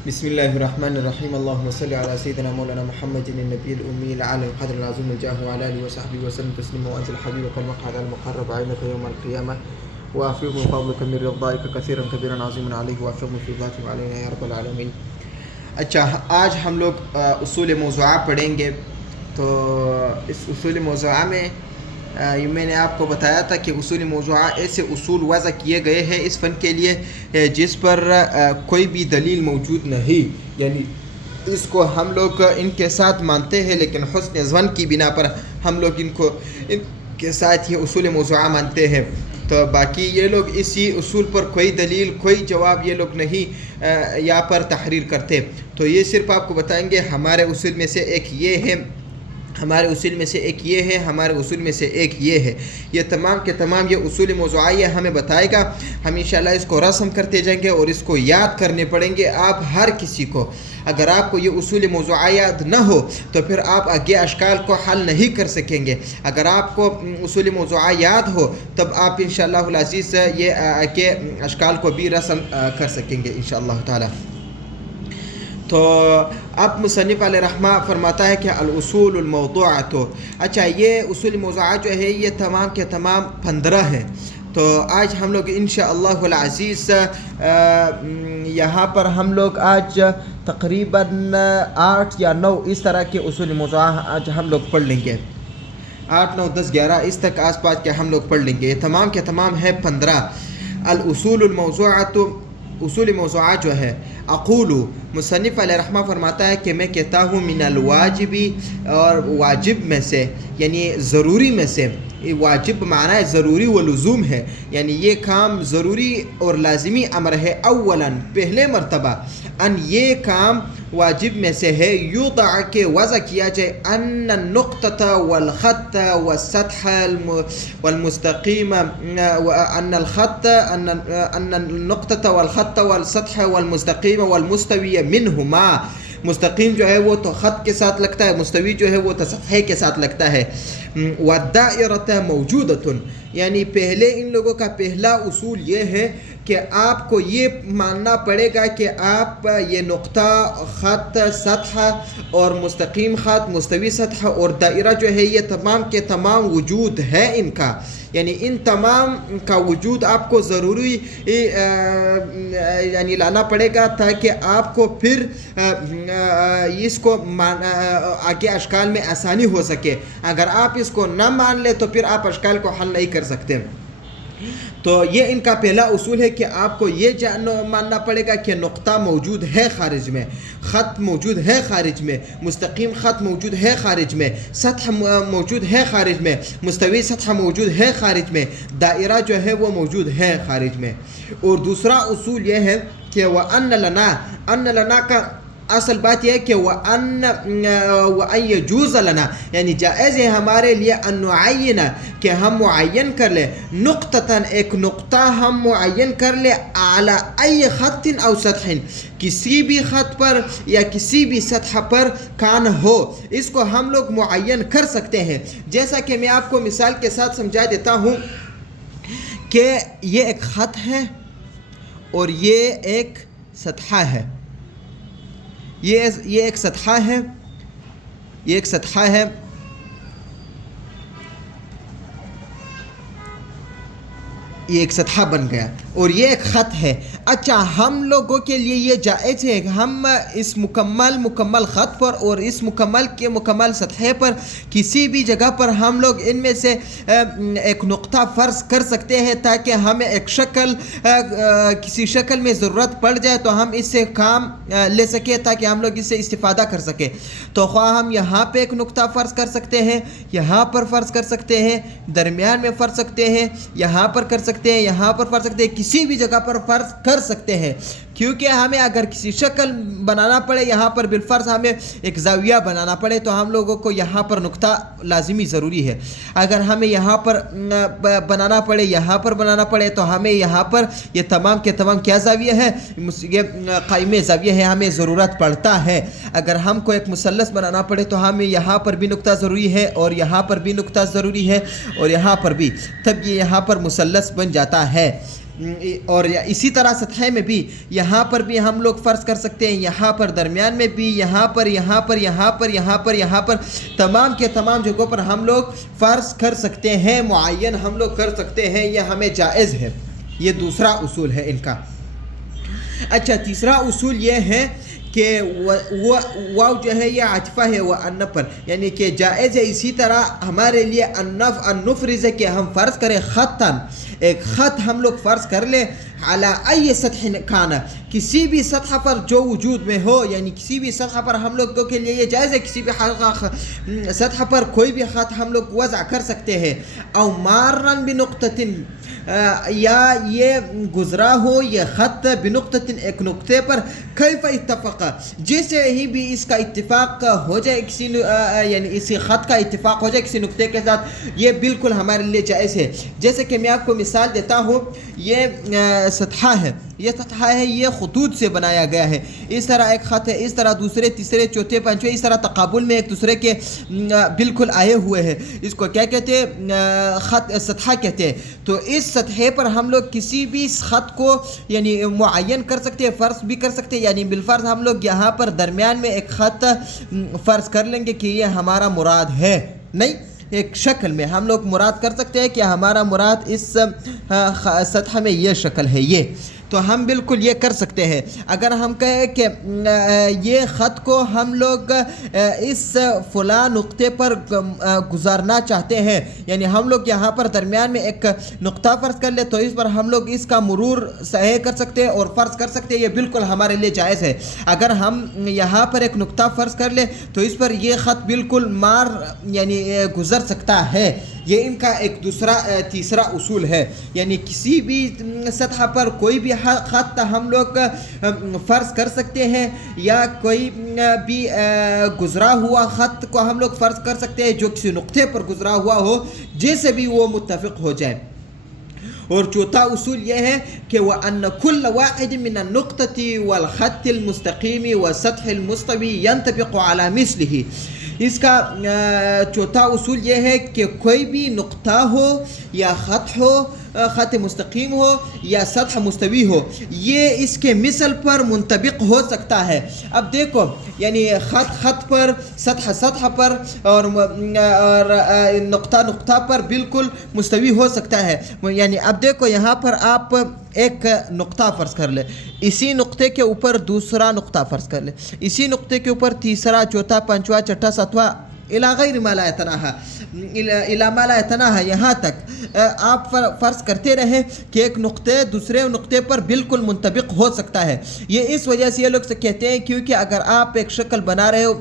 بسم الله الرحمن الرحيم. اللهم صل على سيدنا مولانا محمد النبي الأمي العالي القدر العظيم الجاه وعلى آله وصحبه وسلم تسليما. وأنزل حبيبك المقعد المقرب عينك يوم القيامة وأفيض من فضلك من رضائك كثيرا كبيرا عظيما عليه وأفيض من فضلك علينا يا رب العالمين. اچھا، آج ہم لوگ اصول موضوعہ پڑھیں گے. تو اس اصول موضوعہ میں میں نے آپ کو بتایا تھا کہ اصول موضوعہ ایسے اصول وضع کیے گئے ہیں اس فن کے لیے جس پر کوئی بھی دلیل موجود نہیں، یعنی اس کو ہم لوگ ان کے ساتھ مانتے ہیں لیکن حسن ظن کی بنا پر ہم لوگ ان کے ساتھ یہ اصول موضوعہ مانتے ہیں. تو باقی یہ لوگ اسی اصول پر کوئی دلیل کوئی جواب یہ لوگ نہیں یہاں پر تحریر کرتے. تو یہ صرف آپ کو بتائیں گے ہمارے اصول میں سے ایک یہ ہے، ہمارے اصول میں سے ایک یہ ہے، ہمارے اصول میں سے ایک یہ ہے. یہ تمام کے تمام یہ اصول موضوعیہ ہمیں بتائے گا. ہم انشاءاللہ اس کو رسم کرتے جائیں گے اور اس کو یاد کرنے پڑیں گے آپ ہر کسی کو. اگر آپ کو یہ اصول موضوعیہ یاد نہ ہو تو پھر آپ آگے اشکال کو حل نہیں کر سکیں گے. اگر آپ کو اصول موضوعیہ یاد ہو تب آپ انشاءاللہ العزیز یہ آگے اشکال کو بھی رسم کر سکیں گے انشاءاللہ تعالی. تو اب مصنف علیہ رحمہ فرماتا ہے کہ الاصول الموضوعۃ. اچھا، یہ اصول موضوعہ جو ہے یہ تمام کے تمام 15 ہیں. تو آج ہم لوگ انشاءاللہ العزیز یہاں پر ہم لوگ آج تقریباً 8 یا 9 اس طرح کے اصول موضوعہ آج ہم لوگ پڑھ لیں گے. 8 9 10 11 اس تک آس پاس کے ہم لوگ پڑھ لیں گے. یہ تمام کے تمام ہیں 15. الاصول الموضوعۃ، اصول موضوعہ جو ہے. اقول، مصنف علیہ رحمہ فرماتا ہے کہ میں کہتا ہوں من الواجبی، اور واجب میں سے یعنی ضروری میں سے. واجب معنی ہے ضروری و لزوم ہے، یعنی یہ کام ضروری اور لازمی امر ہے. اولاً پہلے مرتبہ، ان یہ کام واجب میں سے ہے یوضع کے وضع کیا جائے ان النقطة والخط والسطح والمستقیم، ان الخط ان النقطة والخط والسطح والمستقیم والمستوی منہما. مستقیم جو ہے وہ تو خط کے ساتھ لگتا ہے، مستوی جو ہے وہ تو سطح کے ساتھ لگتا ہے. والدائرة موجودة، یعنی پہلے ان لوگوں کا پہلا اصول یہ ہے کہ آپ کو یہ ماننا پڑے گا کہ آپ یہ نقطہ، خط، سطح اور مستقیم خط، مستوی سطح اور دائرہ جو ہے یہ تمام کے تمام وجود ہے ان کا، یعنی ان تمام کا وجود آپ کو ضروری یعنی لانا پڑے گا تاکہ آپ کو پھر اس کو آگے اشکال میں آسانی ہو سکے. اگر آپ اس کو نہ مان لیں تو پھر آپ اشکال کو حل نہیں کر سکتے. تو یہ ان کا پہلا اصول ہے کہ آپ کو یہ ماننا پڑے گا کہ نقطہ موجود ہے خارج میں، خط موجود ہے خارج میں، مستقیم خط موجود ہے خارج میں، سطح موجود ہے خارج میں، مستوی سطح موجود ہے خارج میں، دائرہ جو ہے وہ موجود ہے خارج میں. اور دوسرا اصول یہ ہے کہ وَأَنَّ لَنَا، ان لنا کا اصل بات یہ ہے کہ وَأَن يَجُوزَ لَنَا، یعنی جائز ہے ہمارے لیے ان نعین، کہ ہم معین کر لیں نقطتاً، ایک نقطہ ہم معین کر لیں اعلی ای خط او سطح، کسی بھی خط پر یا کسی بھی سطح پر کان ہو، اس کو ہم لوگ معین کر سکتے ہیں. جیسا کہ میں آپ کو مثال کے ساتھ سمجھا دیتا ہوں کہ یہ ایک خط ہے اور یہ ایک سطح ہے. یہ ایک سطح ہے، یہ ایک سطح ہے، یہ ایک سطح بن گیا اور یہ ایک خط ہے. اچھا، ہم لوگوں کے لیے یہ جائز ہے کہ ہم اس مکمل خط پر اور اس مکمل سطح پر کسی بھی جگہ پر ہم لوگ ان میں سے ایک نقطہ فرض کر سکتے ہیں تاکہ ہمیں ایک شکل، کسی شکل میں ضرورت پڑ جائے تو ہم اس سے کام لے سکیں، تاکہ ہم لوگ اس سے استفادہ کر سکیں. تو خواہ ہم یہاں پہ ایک نقطہ فرض کر سکتے ہیں، یہاں پر فرض کر سکتے ہیں، درمیان میں فرض سکتے ہیں، یہاں پر کر سکتے ہیں، یہاں پر فرض سکتے ہیں، کسی بھی جگہ پر فرض کر سکتے ہیں. کیونکہ ہمیں اگر کسی شکل بنانا پڑے، یہاں پر بالفرض ہمیں ایک زاویہ بنانا پڑے تو ہم لوگوں کو یہاں پر نقطہ لازمی ضروری ہے. اگر ہمیں یہاں پر بنانا پڑے، یہاں پر بنانا پڑے تو ہمیں یہاں پر یہ تمام کے تمام کیا زاویہ ہے، یہ قائم زاویہ ہے، ہمیں ضرورت پڑتا ہے. اگر ہم کو ایک مثلث بنانا پڑے تو ہمیں یہاں پر بھی نقطہ ضروری ہے اور یہاں پر بھی نقطہ ضروری ہے اور یہاں پر بھی، تب یہ یہاں پر مثلث بن جاتا ہے. اور اسی طرح سطح میں بھی یہاں پر بھی ہم لوگ فرض کر سکتے ہیں، یہاں پر درمیان میں بھی، یہاں پر یہاں پر یہاں پر یہاں پر یہاں پر تمام کے تمام جگہوں پر ہم لوگ فرض کر سکتے ہیں، معین ہم لوگ کر سکتے ہیں، یہ ہمیں جائز ہے۔ یہ دوسرا اصول ہے ان کا۔ اچھا، تیسرا اصول یہ ہے کہ واو جو ہے یہ عاطفہ ہے وَأَنَّ پر، یعنی کہ جائز ہے اسی طرح ہمارے لیے النفرز ہے کہ ہم فرض کریں خطاً، ایک خط ہم لوگ فرض کر لیں علی ای سطح کھانا، کسی بھی سطح پر جو وجود میں ہو، یعنی کسی بھی سطح پر ہم لوگوں کے لیے یہ جائز ہے، کسی بھی سطح پر کوئی بھی خط ہم لوگ وضع کر سکتے ہیں۔ او مارن بنقطۃ، یا یہ گزرا ہو یہ خط بنقطۃ ایک نقطے پر، کیف اتفق، جیسے ہی بھی اس کا اتفاق ہو جائے کسی یعنی اسی خط کا اتفاق ہو جائے کسی نقطے کے ساتھ، یہ بالکل ہمارے لیے جائز ہے۔ جیسے کہ میں آپ کو مثال دیتا ہوں، یہ سطح ہے، یہ سطح ہے، یہ خطوط سے بنایا گیا ہے، اس طرح ایک خط ہے، اس طرح دوسرے تیسرے چوتھے پانچویں اس طرح تقابل میں ایک دوسرے کے بالکل آئے ہوئے ہیں، اس کو کیا کہتے ہیں؟ خط سطح کہتے ہیں۔ تو اس سطح پر ہم لوگ کسی بھی خط کو یعنی معین کر سکتے ہیں، فرض بھی کر سکتے ہیں، یعنی بالفرض ہم لوگ یہاں پر درمیان میں ایک خط فرض کر لیں گے کہ یہ ہمارا مراد ہے، نہیں ایک شکل میں ہم لوگ مراد کر سکتے ہیں کہ ہمارا مراد اس سطح میں یہ شکل ہے، یہ تو ہم بالکل یہ کر سکتے ہیں۔ اگر ہم کہیں کہ یہ خط کو ہم لوگ اس فلاں نقطے پر گزارنا چاہتے ہیں، یعنی ہم لوگ یہاں پر درمیان میں ایک نقطہ فرض کر لیں تو اس پر ہم لوگ اس کا مرور صحیح کر سکتے ہیں اور فرض کر سکتے ہیں، یہ بالکل ہمارے لیے جائز ہے۔ اگر ہم یہاں پر ایک نقطہ فرض کر لیں تو اس پر یہ خط بالکل یعنی گزر سکتا ہے۔ یہ ان کا ایک تیسرا اصول ہے، یعنی کسی بھی سطح پر کوئی بھی خط ہم لوگ فرض کر سکتے ہیں، یا کوئی بھی گزرا ہوا خط کو ہم لوگ فرض کر سکتے ہیں جو کسی نقطے پر گزرا ہوا ہو، جیسے بھی وہ متفق ہو جائے۔ اور چوتھا اصول یہ ہے کہ وَأَنَّ كُلَّ وَاحِدٍ مِّنَ النُّقْطَةِ وَالْخَطِّ الْمُسْتَقِيمِ وَالسَّطْحِ الْمُسْتَوِي يَنْطَبِقُ عَلَى مِثْلِهِ۔ اس کا چوتھا اصول یہ ہے کہ کوئی بھی نقطہ ہو یا خط ہو، خط مستقیم ہو یا سطح مستوی ہو، یہ اس کے مثل پر منطبق ہو سکتا ہے۔ اب دیکھو، یعنی خط پر، سطح پر اور نقطہ پر بالکل مستوی ہو سکتا ہے۔ یعنی اب دیکھو یہاں پر آپ ایک نقطہ فرض کر لیں، اسی نقطے کے اوپر دوسرا نقطہ فرض کر لیں، اسی نقطے کے اوپر تیسرا، چوتھا، پانچواں، چھٹا، ساتواں، الی غیر ما لا یتناہی، یہاں تک آپ فرض کرتے رہیں کہ ایک نقطے دوسرے نقطے پر بالکل منطبق ہو سکتا ہے۔ یہ اس وجہ سے یہ لوگ کہتے ہیں کیونکہ اگر آپ ایک شکل بنا رہے ہو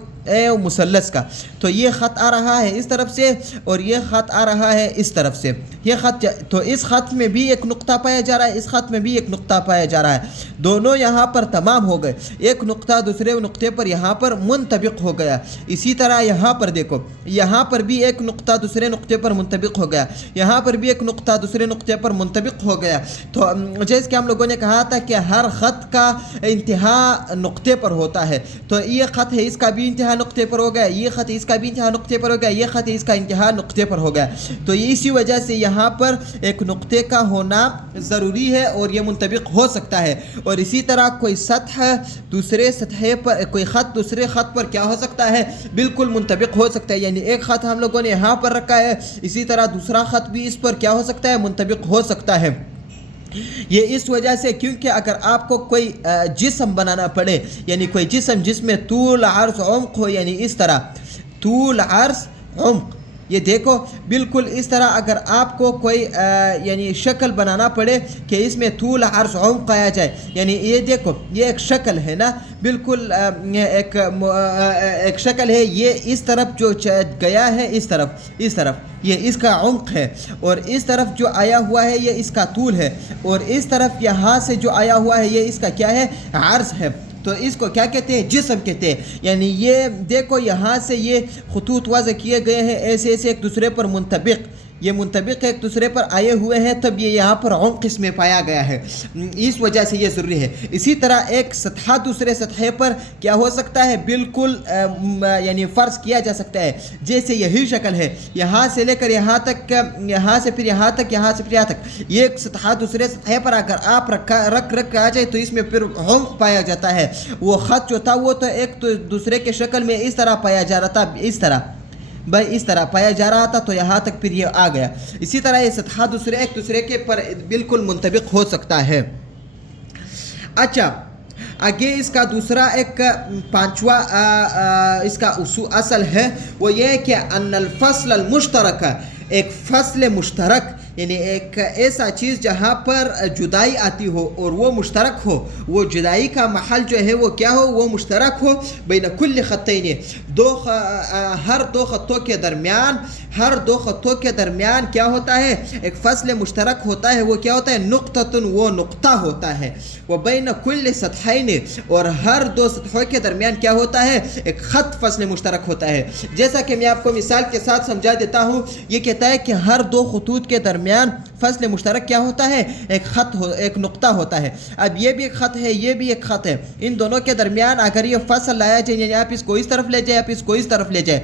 مثلث کا، تو یہ خط آ رہا ہے اس طرف سے اور یہ خط آ رہا ہے اس طرف سے، یہ خط، تو اس خط میں بھی ایک نقطہ پایا جا رہا ہے، اس خط میں بھی ایک نقطہ پایا جا رہا ہے، دونوں یہاں پر تمام ہو گئے، ایک نقطہ دوسرے نقطے پر یہاں پر منطبق ہو گیا۔ اسی طرح یہاں پر دیکھو، یہاں پر بھی ایک نقطہ دوسرے نقطے پر منطبق ہو گیا، یہاں پر بھی ایک نقطہ دوسرے نقطے پر منطبق ہو گیا۔ تو جیسے کہ ہم لوگوں نے کہا تھا کہ ہر خط کا انتہا نقطے پر ہوتا ہے، تو یہ خط ہے، اس کا بھی انتہا نقطے پر ہو گیا، یہ خط اس کا بھی انتہا نقطے پر ہو گیا، یہ خط اس کا انتہا نقطے پر ہو گیا۔ تو اسی وجہ سے یہاں پر ایک نقطے کا ہونا ضروری ہے اور یہ منطبق ہو سکتا ہے۔ اور اسی طرح کوئی سطح دوسرے سطح پر، کوئی خط دوسرے خط پر کیا ہو سکتا ہے؟ بالکل منطبق ہو سکتا ہے۔ یعنی ایک خط ہم لوگوں نے یہاں پر رکھا ہے، اسی طرح دوسرا خط بھی اس پر کیا ہو سکتا ہے؟ منطبق ہو سکتا ہے۔ یہ اس وجہ سے کیونکہ اگر آپ کو کوئی جسم بنانا پڑے، یعنی کوئی جسم جس میں طول، عرض، عمق ہو، یعنی اس طرح طول، عرض، عمق، یہ دیکھو بالکل اس طرح اگر آپ کو کوئی یعنی شکل بنانا پڑے کہ اس میں طول، عرض، عمق پایا جائے، یعنی یہ دیکھو یہ ایک شکل ہے نا، بالکل ایک شکل ہے، یہ اس طرف جو گیا ہے اس طرف یہ اس کا عمق ہے، اور اس طرف جو آیا ہوا ہے یہ اس کا طول ہے، اور اس طرف یہاں سے جو آیا ہوا ہے یہ اس کا کیا ہے؟ عرض ہے۔ تو اس کو کیا کہتے ہیں؟ جسم کہتے ہیں۔ یعنی یہ دیکھو یہاں سے یہ خطوط وضع کیے گئے ہیں ایسے ایک دوسرے پر منطبق، یہ منطبق ایک دوسرے پر آئے ہوئے ہیں تب یہ یہاں پر عمق اس میں پایا گیا ہے، اس وجہ سے یہ ضروری ہے۔ اسی طرح ایک سطح دوسرے سطح پر کیا ہو سکتا ہے، بالکل یعنی فرض کیا جا سکتا ہے، جیسے یہی شکل ہے، یہاں سے لے کر یہاں تک، یہاں سے پھر یہاں تک، یہاں سے پھر یہاں تک، یہ ایک سطح دوسرے سطح پر اگر آپ رکھ آ جائے تو اس میں پھر عمق پایا جاتا ہے۔ وہ خط جو تھا وہ تو ایک دوسرے کے شکل میں اس طرح پایا جا رہا تھا، اس طرح پایا جا رہا تھا، تو یہاں تک پھر یہ آ گیا۔ اسی طرح یہ سطح ایک دوسرے کے پر بالکل منطبق ہو سکتا ہے۔ اچھا، آگے اس کا دوسرا ایک پانچواں اس کا اصل ہے، وہ یہ ہے کہ ان الفصل المشترک، ایک فصل مشترک یعنی ایک ایسا چیز جہاں پر جدائی آتی ہو اور وہ مشترک ہو، وہ جدائی کا محل جو ہے وہ کیا ہو، وہ مشترک ہو، بین کل خطین، ہر دو خطوں کے درمیان کیا ہوتا ہے، ایک فصل مشترک ہوتا ہے، وہ کیا ہوتا ہے، نقطۃ، وہ نقطہ ہوتا ہے، وہ بین کل سطحین، اور ہر دو سطحوں کے درمیان کیا ہوتا ہے، ایک خط فصل مشترک ہوتا ہے۔ جیسا کہ میں آپ کو مثال کے ساتھ سمجھا دیتا ہوں، یہ کہتا ہے کہ ہر دو خطوط کے درمیان فصل مشترک کیا ہوتا ہے، ایک نقطہ ہوتا ہے۔ اب یہ بھی ایک خط ہے، یہ بھی ایک خط ہے، ان دونوں کے درمیان اگر یہ فصل لایا جائے، یعنی آپ اس کو اس طرف لے جائے، آپ اس کو اس طرف لے جائے،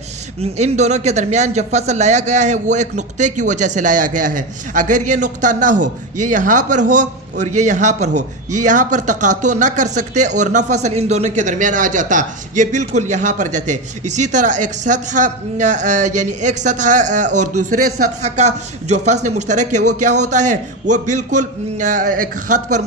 ان دونوں کے درمیان جب فصل لایا گیا ہے وہ ایک نقطے کی وجہ سے لایا گیا ہے۔ اگر یہ نقطہ نہ ہو، یہ یہاں پر ہو اور یہ یہاں پر ہو، یہ یہاں پر تقاطع نہ کر سکتے اور نہ فصل ان دونوں کے درمیان آ جاتا، یہ بالکل یہاں پر جاتے۔ اسی طرح ایک سطح یعنی ایک سطح اور دوسرے سطح کا جو فصل مشترک ہے وہ کیا ہوتا ہے، وہ بالکل ایک خط پر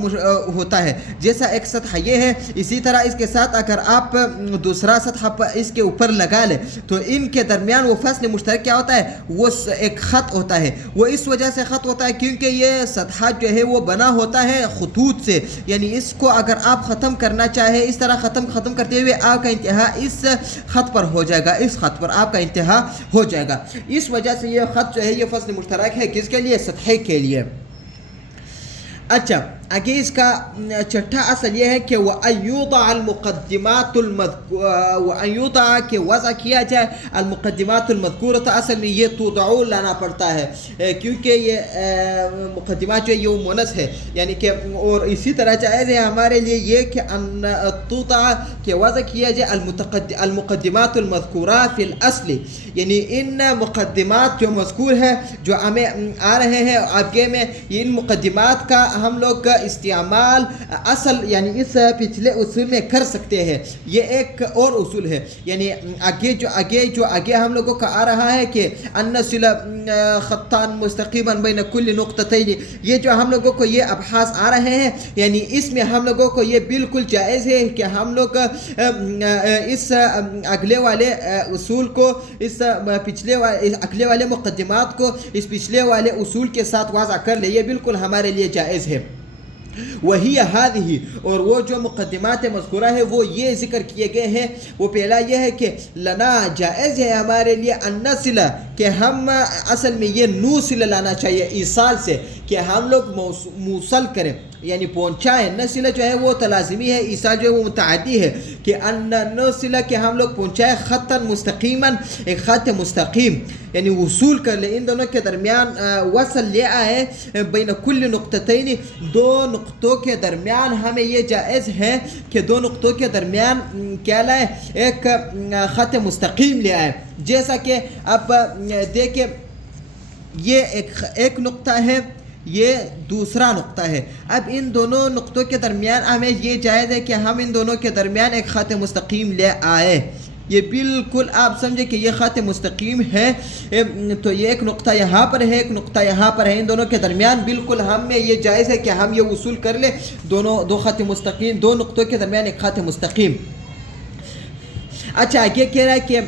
ہوتا ہے۔ جیسا ایک سطح یہ ہے، اسی طرح اس کے ساتھ اگر آپ دوسرا سطح اس کے اوپر لگا لیں تو ان کے درمیان وہ فصل مشترک کیا ہوتا ہے، وہ ایک خط ہوتا ہے۔ وہ اس وجہ سے خط ہوتا ہے کیونکہ یہ سطح جو ہے وہ بنا ہوتا ہے خطوط سے، یعنی اس کو اگر آپ ختم کرنا چاہے، اس طرح ختم کرتے ہوئے آپ کا انتہا اس خط پر ہو جائے گا، اس خط پر آپ کا انتہا ہو جائے گا۔ اس وجہ سے یہ خط جو ہے یہ فصل مشترک ہے، کس کے لیے، سطح کے لیے۔ اچھا، آگے اس کا چھٹا اصل یہ ہے کہ وَأَن يُوضَعَ کہ وضع کیا جائے المقدمات المذکورۃ، اصل میں یہ تُوضَعُ لانا پڑتا ہے کیونکہ یہ مقدمات جو ہے یہ مؤنث ہے، یعنی کہ اور اسی طرح جائز ہے ہمارے لیے یہ کہ ان تُوضَع کہ وضع کیا جائے المقدمات المذکورہ فی الاصل، یعنی ان مقدمات جو مذکور ہے جو ہمیں آ رہے ہیں آگے میں، ان مقدمات کا ہم لوگ کا استعمال اصل یعنی اس پچھلے اصول میں کر سکتے ہیں۔ یہ ایک اور اصول ہے، یعنی آگے ہم لوگوں کا آ رہا ہے کہ ان نصل خطان مستقیما بین کل نقطتین، یہ جو ہم لوگوں کو یہ ابحاث آ رہے ہیں، یعنی اس میں ہم لوگوں کو یہ بالکل جائز ہے کہ ہم لوگ اس اگلے والے اصول کو، اس اگلے والے مقدمات کو اس پچھلے والے اصول کے ساتھ واضح کر لے، یہ بالکل ہمارے لیے جائز ہے۔ وہی هذه، اور وہ جو مقدمات مذکورہ ہے وہ یہ ذکر کیے گئے ہیں، وہ پہلا یہ ہے کہ لنا جائز ہے ہمارے لیے النصل، کہ ہم اصل میں یہ نوصل لانا چاہیے ایصال سے، کہ ہم لوگ موصل کریں یعنی پہنچائیں۔ نصل جو ہے وہ تلازمی ہے، ایصال جو ہے وہ متعدی ہے، کہ ان نصل کہ ہم لوگ پہنچائیں خطا مستقیما، ایک خط مستقیم یعنی وصول کر لیں، ان دونوں کے درمیان وصل لے آئے، بین کل نقطتین، دو نقطوں کے درمیان ہمیں یہ جائز ہے کہ دو نقطوں کے درمیان کیا لائے، ایک خط مستقیم لے آئے۔ جیسا کہ اب دیکھیں یہ ایک نقطہ ہے، یہ دوسرا نقطہ ہے، اب ان دونوں نقطوں کے درمیان ہمیں یہ جائز ہے کہ ہم ان دونوں کے درمیان ایک خط مستقیم لے آئے۔ یہ بالکل آپ سمجھے کہ یہ خط مستقیم ہے، تو یہ ایک نقطہ یہاں پر ہے، ایک نقطہ یہاں پر ہے، ان دونوں کے درمیان بالکل ہم میں یہ جائز ہے کہ ہم یہ وصول کر لیں، دو خط مستقیم، دو نقطوں کے درمیان ایک خط مستقیم۔ اچھا، یہ کہہ رہا ہے کہ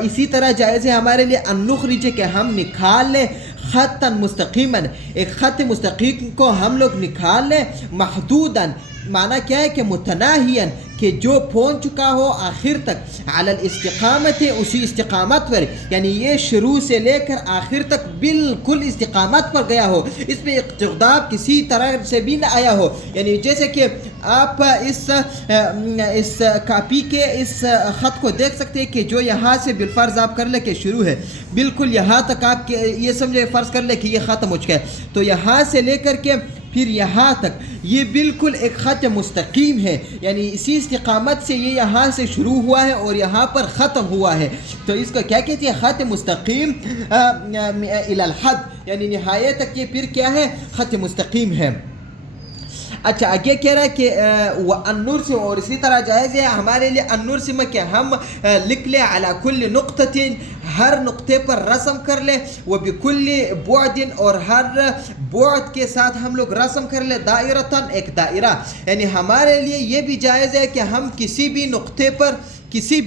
اسی طرح جائز ہے ہمارے لیے ان نخرج کہ ہم نکال لیں خطا مستقیما، ایک خط مستقیم کو ہم لوگ نکال لیں، محدودا، معنی کیا ہے کہ متناہیاً، کہ جو پہنچ چکا ہو آخر تک علی الاستقامت، اسی استقامت پر، یعنی یہ شروع سے لے کر آخر تک بالکل استقامت پر گیا ہو، اس میں اقتداب کسی طرح سے بھی نہ آیا ہو. یعنی جیسے کہ آپ اس کاپی کے اس خط کو دیکھ سکتے ہیں کہ جو یہاں سے بالفرض آپ کر لیں کہ شروع ہے، بالکل یہاں تک آپ یہ سمجھے، فرض کر لیں کہ یہ ختم ہو چکا ہے، تو یہاں سے لے کر کے پھر یہاں تک یہ بالکل ایک خط مستقیم ہے. یعنی اسی استقامت سے یہ یہاں سے شروع ہوا ہے اور یہاں پر ختم ہوا ہے. تو اس کو کیا کہتے ہیں؟ خط مستقیم الی الحد، یعنی نہایت تک یہ پھر کیا ہے؟ خط مستقیم ہے. اچھا آگے کہہ رہا ہے کہ وَأَنُّرْسِمَ، اور اسی طرح جائز ہے ہمارے لیے انُّرْسِمَ کہ ہم لکھ لیں عَلَى كُلِّ نُقْطَةٍ، ہر نقطے پر رسم کر لیں، وَبِكُلِّ بُعْدٍ، اور ہر بعد کے ساتھ ہم لوگ رسم کر لیں دائرتاً، ایک دائرہ. یعنی ہمارے لیے یہ بھی جائز ہے کہ ہم کسی بھی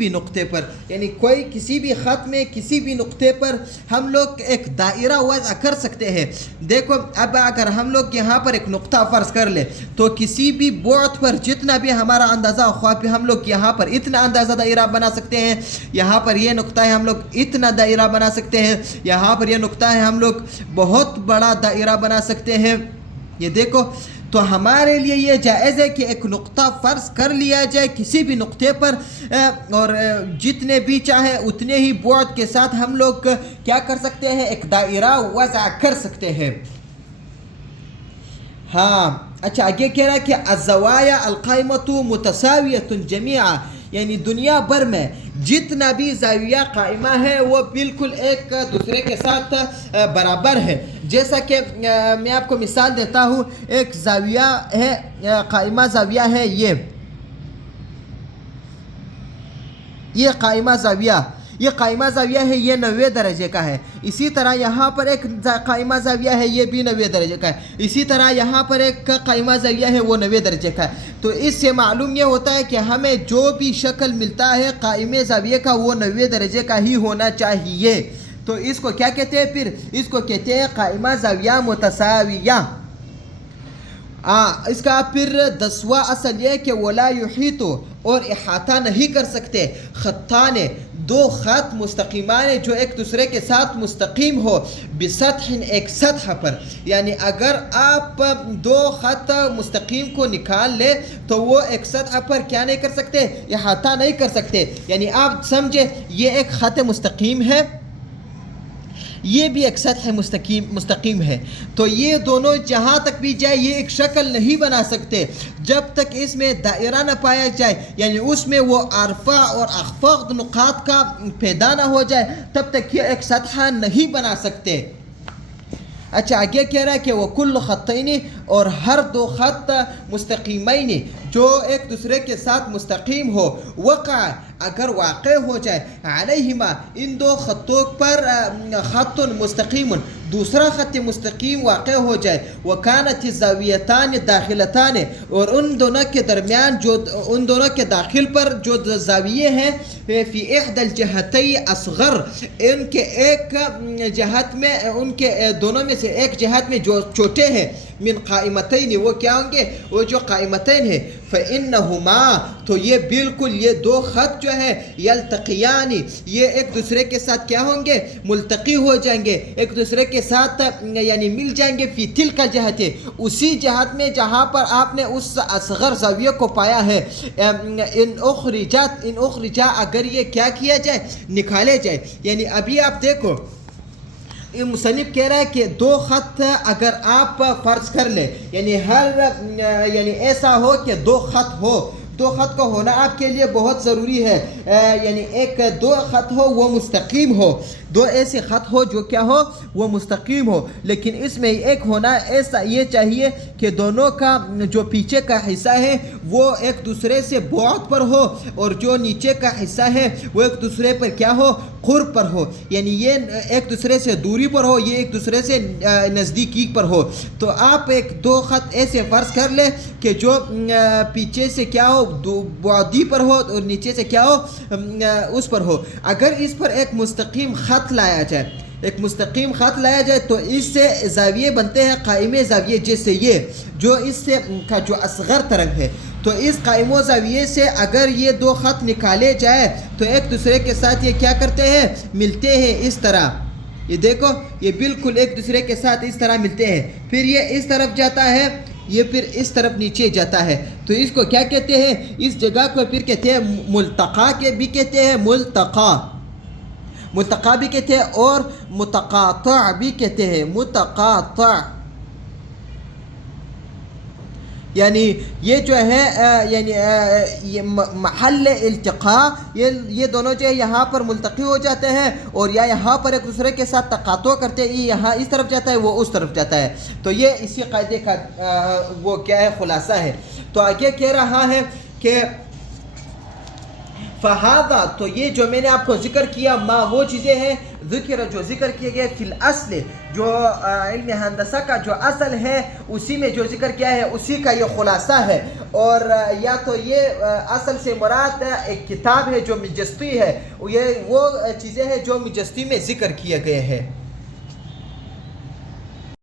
نقطے پر یعنی کوئی کسی بھی خط میں کسی بھی نقطے پر ہم لوگ ایک دائرہ وضع کر سکتے ہیں. دیکھو اب اگر ہم لوگ یہاں پر ایک نقطہ فرض کر لیں تو کسی بھی بعد پر جتنا بھی ہمارا اندازہ خواہ ہم لوگ یہاں پر اتنا اندازہ دائرہ بنا سکتے ہیں، یہاں پر یہ نقطہ ہے ہم لوگ اتنا دائرہ بنا سکتے ہیں، یہاں پر یہ نقطہ ہے ہم لوگ بہت بڑا دائرہ بنا سکتے ہیں. یہ دیکھو تو ہمارے لیے یہ جائز ہے کہ ایک نقطہ فرض کر لیا جائے کسی بھی نقطے پر، اور جتنے بھی چاہے اتنے ہی بعد کے ساتھ ہم لوگ کیا کر سکتے ہیں؟ ایک دائرہ وضع کر سکتے ہیں. ہاں اچھا آگے کہہ رہا ہے کہ الزوایا القائمۃ متساویۃ جمیعا، یعنی دنیا بھر میں جتنا بھی زاویہ قائمہ ہے وہ بالکل ایک دوسرے کے ساتھ برابر ہے. جیسا کہ میں آپ کو مثال دیتا ہوں، ایک زاویہ ہے قائمہ زاویہ ہے، یہ قائمہ زاویہ ہے، یہ 90 درجے کا ہے. اسی طرح یہاں پر ایک قائمہ زاویہ ہے، یہ بھی 90 درجے کا ہے. اسی طرح یہاں پر ایک قائمہ زاویہ ہے، وہ 90 درجے کا ہے. تو اس سے معلوم یہ ہوتا ہے کہ ہمیں جو بھی شکل ملتا ہے قائمہ زاویہ کا وہ 90 درجے کا ہی ہونا چاہیے. تو اس کو کیا کہتے ہیں؟ پھر اس کو کہتے ہیں قائمہ زاویہ متساویہ. اس کا پھر 10واں اصل یہ کہ ولا یحیط، اور احاطہ نہیں کر سکتے، خطان، دو خط مستقیمان جو ایک دوسرے کے ساتھ مستقیم ہو، بسطح، ایک سطح پر. یعنی اگر آپ دو خط مستقیم کو نکال لے تو وہ ایک سطح پر کیا نہیں کر سکتے؟ احاطہ نہیں کر سکتے. یعنی آپ سمجھے یہ ایک خط مستقیم ہے، یہ بھی ایک سطح مستقیم ہے، تو یہ دونوں جہاں تک بھی جائے یہ ایک شکل نہیں بنا سکتے جب تک اس میں دائرہ نہ پایا جائے، یعنی اس میں وہ ارفع اور اخفاض نقاط کا پیدا نہ ہو جائے تب تک یہ ایک سطح نہیں بنا سکتے. اچھا آگے کہہ رہا ہے کہ وہ کل خطین، اور ہر دو خط مستقیمین جو ایک دوسرے کے ساتھ مستقیم ہو، وقع، اگر واقع ہو جائے، علیہما، ان دو خطوں پر، خط مستقیم، دوسرا خط مستقیم واقع ہو جائے، وکانت الزاویتان داخلتان، اور ان دونوں کے درمیان ان دونوں کے داخل پر جو زاویے ہیں، فی احدى الجہتی اصغر، ان کے ایک جہت میں، ان کے دونوں میں سے ایک جہت میں جو چھوٹے ہیں، من قائمتین، وہ کیا ہوں گے؟ وہ جو قائمتین ہیں، فإنہما، تو یہ بالکل یہ دو خط جو ہے، یلتقیان، یہ ایک دوسرے کے ساتھ کیا ہوں گے؟ ملتقی ہو جائیں گے، ایک دوسرے کے ساتھ یعنی مل جائیں گے، فی تلک الجہت، اسی جہت میں جہاں پر آپ نے اس اصغر زاویہ کو پایا ہے. ان اخرجا، اگر یہ کیا کیا جائے؟ نکالے جائے. یعنی ابھی آپ دیکھو مصنف کہہ رہا ہے کہ دو خط اگر آپ فرض کر لیں، یعنی یعنی ایسا ہو کہ دو خط ہو، دو خط کا ہونا آپ کے لیے بہت ضروری ہے. یعنی ایک دو خط ہو وہ مستقیم ہو، دو ایسے خط ہو جو کیا ہو؟ وہ مستقیم ہو. لیکن اس میں ایک ہونا ایسا یہ چاہیے کہ دونوں کا جو پیچھے کا حصہ ہے وہ ایک دوسرے سے بعد پر ہو، اور جو نیچے کا حصہ ہے وہ ایک دوسرے پر کیا ہو؟ قرب پر ہو. یعنی یہ ایک دوسرے سے دوری پر ہو، یہ ایک دوسرے سے نزدیکی پر ہو. تو آپ ایک دو خط ایسے فرض کر لیں کہ جو پیچھے سے کیا ہو؟ بعدی پر ہو، اور نیچے سے کیا ہو؟ اس پر ہو. اگر اس پر ایک مستقیم خط لایا جائے، تو اس سے زاویے بنتے ہیں قائم زاویے، جیسے یہ جو اس سے کا جو اصغر طرف ہے تو اس قائم و زاویے سے اگر یہ دو خط نکالے جائے تو ایک دوسرے کے ساتھ یہ کیا کرتے ہیں؟ ملتے ہیں اس طرح. یہ دیکھو یہ بالکل ایک دوسرے کے ساتھ اس طرح ملتے ہیں. پھر یہ اس طرف جاتا ہے، یہ پھر اس طرف نیچے جاتا ہے. تو اس کو کیا کہتے ہیں؟ اس جگہ کو پھر کہتے ہیں ملتقا کے بھی کہتے ہیں، ملتقا بھی کہتے ہیں اور متقاطع بھی کہتے ہیں. متقاطع یعنی یہ جو ہے یعنی یہ محل التقاء، یہ دونوں جو ہے یہاں پر ملتقی ہو جاتے ہیں اور یا یہاں پر ایک دوسرے کے ساتھ تقاطع کرتے ہیں. یہ یہاں اس طرف جاتا ہے، وہ اس طرف جاتا ہے. تو یہ اسی قاعدے کا وہ کیا ہے؟ خلاصہ ہے. تو آگے کہہ رہا ہے کہ فہذا، تو یہ جو میں نے آپ کو ذکر کیا، ما وہ چیزیں ہیں ذکر جو ذکر کیے گئے فی الاصل، جو علم ہندسہ کا جو اصل ہے اسی میں جو ذکر کیا ہے اسی کا یہ خلاصہ ہے. اور یا تو یہ اصل سے مراد ایک کتاب ہے جو مجسطی ہے، یہ وہ چیزیں ہیں جو مجسطی میں ذکر کیے گئے ہیں.